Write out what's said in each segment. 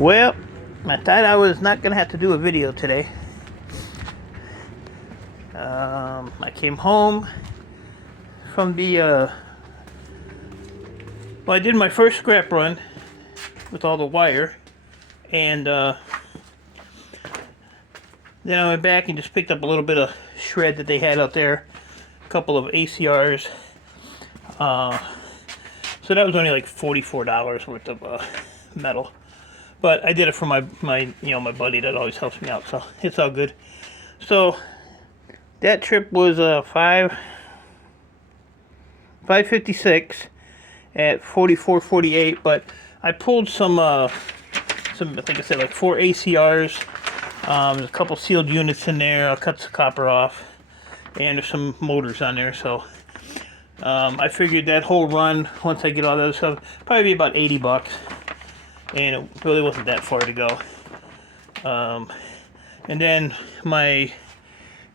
Well, I thought I was not gonna have to do a video today. I came home from I did my first scrap run with all the wire, and then I went back and just picked up a little bit of shred that they had out there, a couple of ACRs. So that was only like $44 worth of metal. But I did it for my my buddy that always helps me out, so it's all good. So that trip was $556 at 44.48, but I pulled some I think I said like 4 ACRs. There's a couple sealed units in there. I'll cut the copper off, and there's some motors on there. So I figured that whole run, once I get all that other stuff, probably be about $80, and it really wasn't that far to go. And then my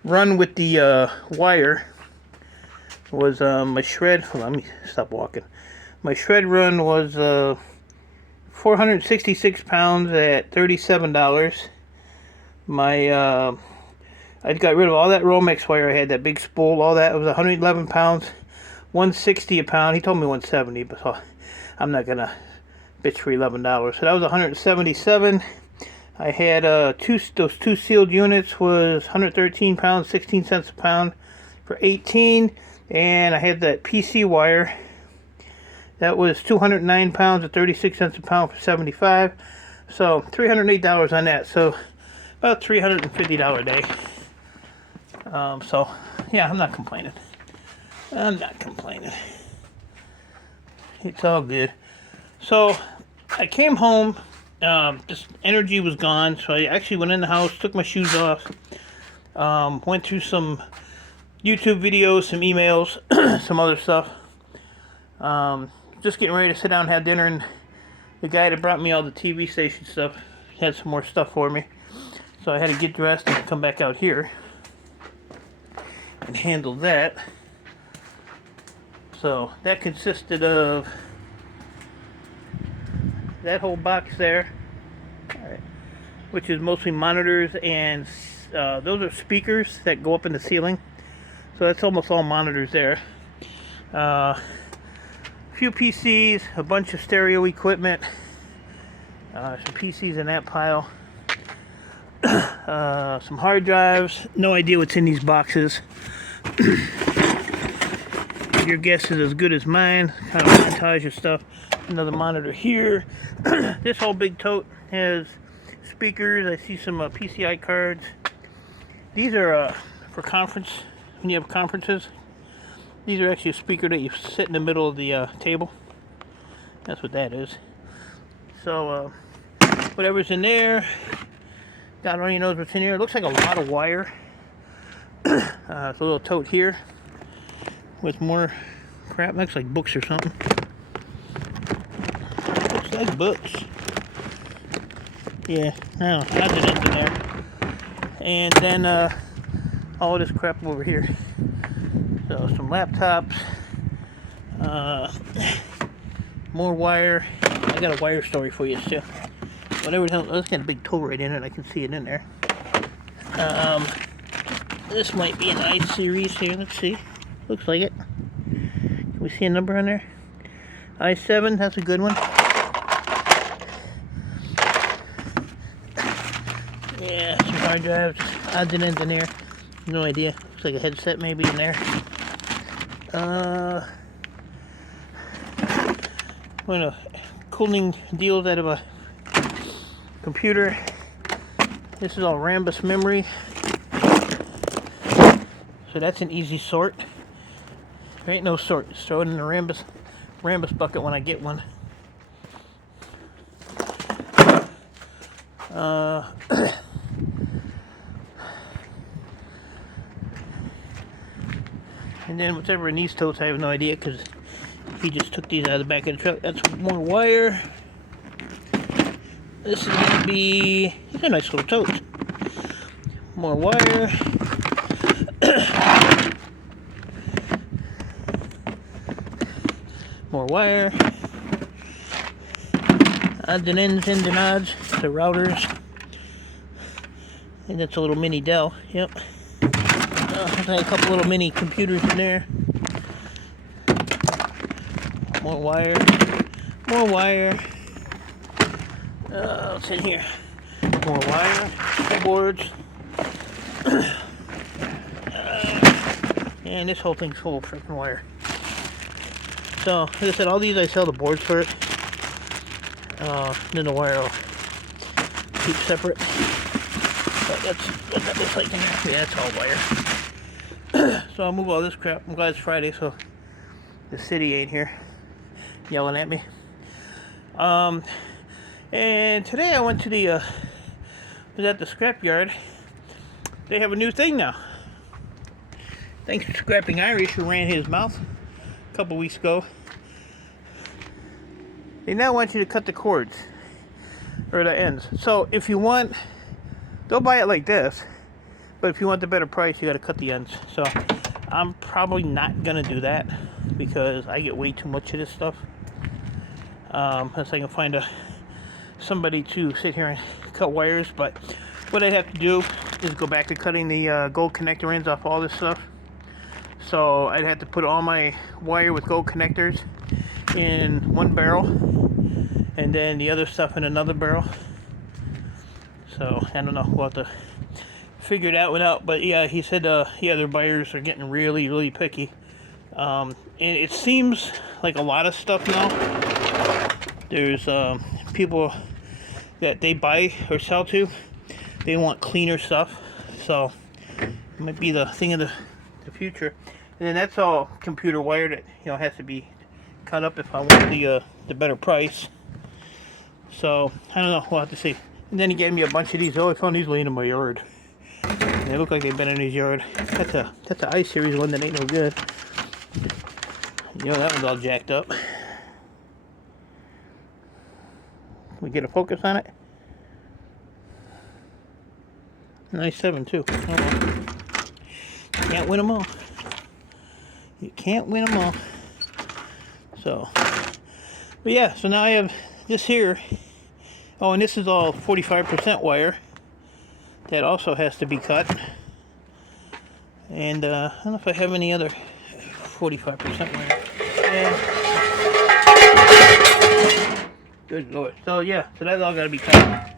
run with the wire was my shred. Hold on, let me stop walking. My shred run was 466 pounds at $37. I got rid of all that Romex wire I had, that big spool, all that. It was 111 pounds, 160 a pound. He told me 170, but so I'm not gonna bitch for $11. So that was 177. I had those two sealed units was 113 pounds, 16 cents a pound for 18. And I had that PC wire. That was 209 pounds at 36 cents a pound for 75. So $308 on that. So about $350 a day. So yeah, I'm not complaining. It's all good. So I came home. Just energy was gone, so I actually went in the house, took my shoes off, went through some YouTube videos, some emails, some other stuff. Just getting ready to sit down and have dinner, and the guy that brought me all the TV station stuff had some more stuff for me. So I had to get dressed and come back out here and handle that. So that consisted of that whole box there, which is mostly monitors, and those are speakers that go up in the ceiling. So that's almost all monitors there. A few PCs, a bunch of stereo equipment, some PCs in that pile, some hard drives. No idea what's in these boxes. Your guess is as good as mine. Kind of montage of stuff. Another monitor here. This whole big tote has speakers. I see some PCI cards. These are for conference, when you have conferences. These are actually a speaker that you sit in the middle of the table. That's what that is. So whatever's in there, God only knows what's in here. It looks like a lot of wire. It's a little tote here with more crap. Looks like books or something. Looks like books. Yeah, no, odds and ends in there. And then all this crap over here. So some laptops, more wire. I got a wire story for you too. Whatever the hell, let's get a big tool right in it. I can see it in there. This might be an i-series here. Let's see. Looks like it. Can we see a number on there? i7, that's a good one. Yeah, some hard drives, odds and ends in there. No idea. Looks like a headset maybe in there. One of cooling deals out of a computer. This is all Rambus memory. So that's an easy sort. There ain't no sort. Just throw it in the Rambus bucket when I get one. And then whatever in these totes, I have no idea, because he just took these out of the back of the truck. That's more wire. This is going to be, it's a nice little tote. More wire. More wire. odds and ends, ends and odds, the routers. And that's a little mini Dell. Yep. A couple little mini computers in there. More wire. More wire. What's in here? More wire. More boards. And this whole thing's full of freaking wire. So, like I said, all these I sell the boards for it. Then the wire I'll keep separate. But that's what that looks like in there. Yeah, it's all wire. So I'll move all this crap. I'm glad it's Friday, so the city ain't here yelling at me. And today I went to the was at the scrapyard. They have a new thing now. Thanks to Scrapping Irish, who ran his mouth a couple weeks ago. They now want you to cut the cords or the ends. So if you want, they'll buy it like this, but if you want the better price, you got to cut the ends. So I'm probably not gonna do that because I get way too much of this stuff. Unless I can find somebody to sit here and cut wires. But what I'd have to do is go back to cutting the gold connector ends off all this stuff. So I'd have to put all my wire with gold connectors in one barrel and then the other stuff in another barrel. So I don't know, we'll have to figure that one out. But yeah, he said yeah, their buyers are getting really picky. And it seems like a lot of stuff now, there's people that they buy or sell to, they want cleaner stuff. So it might be the thing of the future. And then that's all computer wire that, you know, has to be cut up if I want the better price. So I don't know, we'll have to see. And then he gave me a bunch of these. Oh, I found these laying in my yard. And they look like they've been in his yard. That's a I-Series one that ain't no good. You know, that one's all jacked up. Can we get a focus on it? Nice 7 too. Oh, well. Can't win them all. You can't win them all. So, but yeah, so now I have this here. Oh, and this is all 45% wire. That also has to be cut. And I don't know if I have any other 45% wire. And good Lord. So yeah, so that's all got to be cut.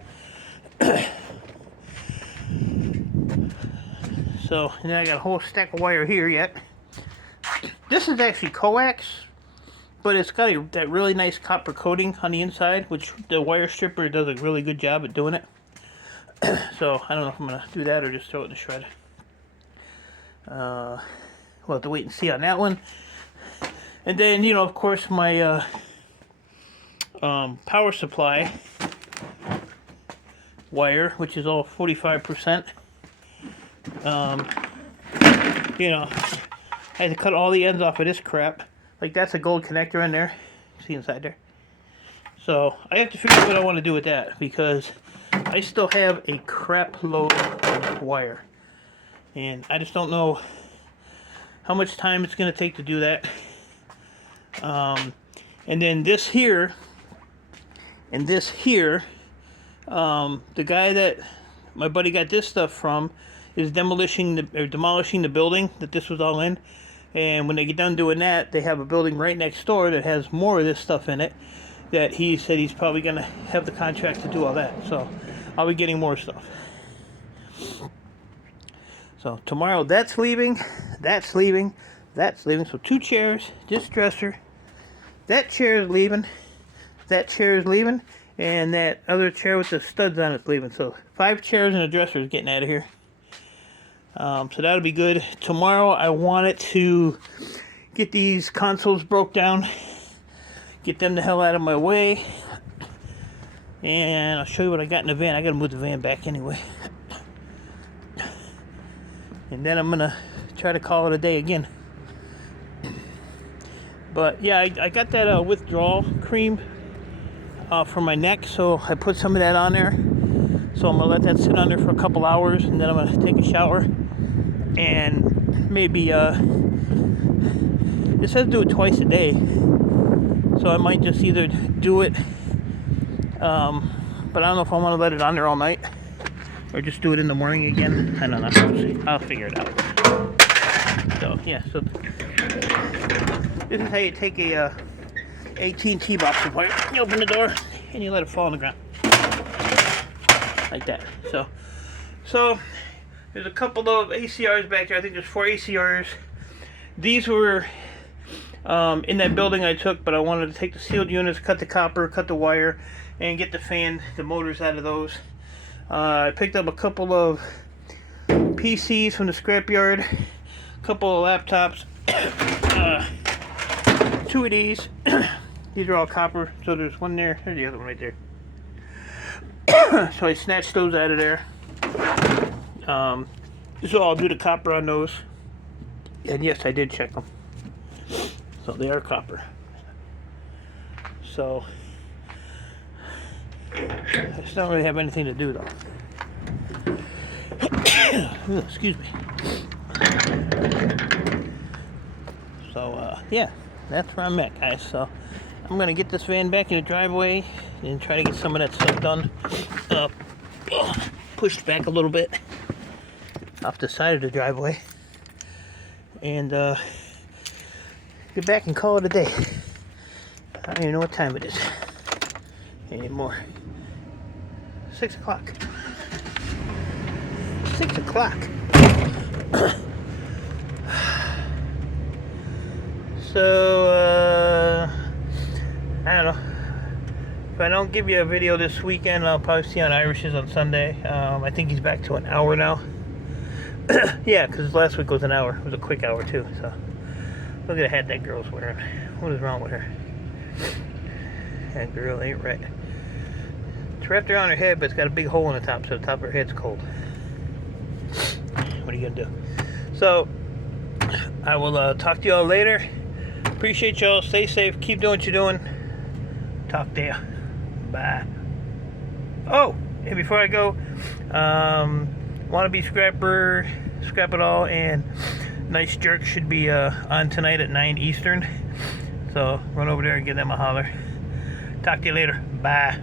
So now I got a whole stack of wire here yet. This is actually coax, but it's got that really nice copper coating on the inside, which the wire stripper does a really good job at doing it. So I don't know if I'm gonna do that or just throw it in the shredder. We'll have to wait and see on that one. And then, you know, of course, my power supply wire, which is all 45%. You know, I had to cut all the ends off of this crap. Like, that's a gold connector in there. See inside there? So I have to figure out what I want to do with that, because I still have a crap load of wire. And I just don't know how much time it's going to take to do that. And then this here, and this here, the guy that my buddy got this stuff from is demolishing the building that this was all in. And when they get done doing that, they have a building right next door that has more of this stuff in it, that he said he's probably going to have the contract to do all that. So I'll be getting more stuff. So tomorrow that's leaving, that's leaving, that's leaving. So 2 chairs, this dresser, that chair is leaving, that chair is leaving, and that other chair with the studs on it's leaving. So 5 chairs and a dresser is getting out of here. So that'll be good. Tomorrow I wanted to get these consoles broke down, get them the hell out of my way, and I'll show you what I got in the van. I gotta move the van back anyway. And then I'm gonna try to call it a day again. But yeah, I got that withdrawal cream for my neck, so I put some of that on there. So I'm gonna let that sit on there for a couple hours, and then I'm gonna take a shower. And maybe it says do it twice a day, so I might just either do it But I don't know if I want to let it on there all night or just do it in the morning again. I don't know. We'll see. I'll figure it out. So yeah, so this is how you take a AT&T box apart. You open the door and you let it fall on the ground like that. So there's a couple of ACRs back there. I think there's 4 ACRs. These were in that building I took, but I wanted to take the sealed units, cut the copper, cut the wire, and get the fan, the motors out of those. I picked up a couple of PCs from the scrapyard, a couple of laptops, 2 of these. These are all copper, so there's one there. There's the other one right there. So I snatched those out of there. So I'll do the copper on those. And yes, I did check them. So they are copper. So I just don't really have anything to do though. Excuse me. So yeah, that's where I'm at, guys. So I'm gonna get this van back in the driveway and try to get some of that stuff done. Pushed back a little bit off the side of the driveway, and get back and call it a day. I don't even know what time it is anymore. 6 o'clock. 6 o'clock. So I don't know. If I don't give you a video this weekend, I'll probably see on Irish's on Sunday. I think he's back to an hour now. Yeah, because last week was an hour. It was a quick hour too. So look at the hat that girl's wearing. What is wrong with her? That girl ain't right. It's wrapped around her head, but it's got a big hole in the top, so the top of her head's cold. What are you gonna do? So I will talk to y'all later. Appreciate y'all. Stay safe. Keep doing what you're doing. Talk to ya. Bye. Oh, and before I go, Wannabe Scrapper, Scrap It All, and Nice Jerk should be on tonight at 9 Eastern. So run over there and give them a holler. Talk to you later. Bye.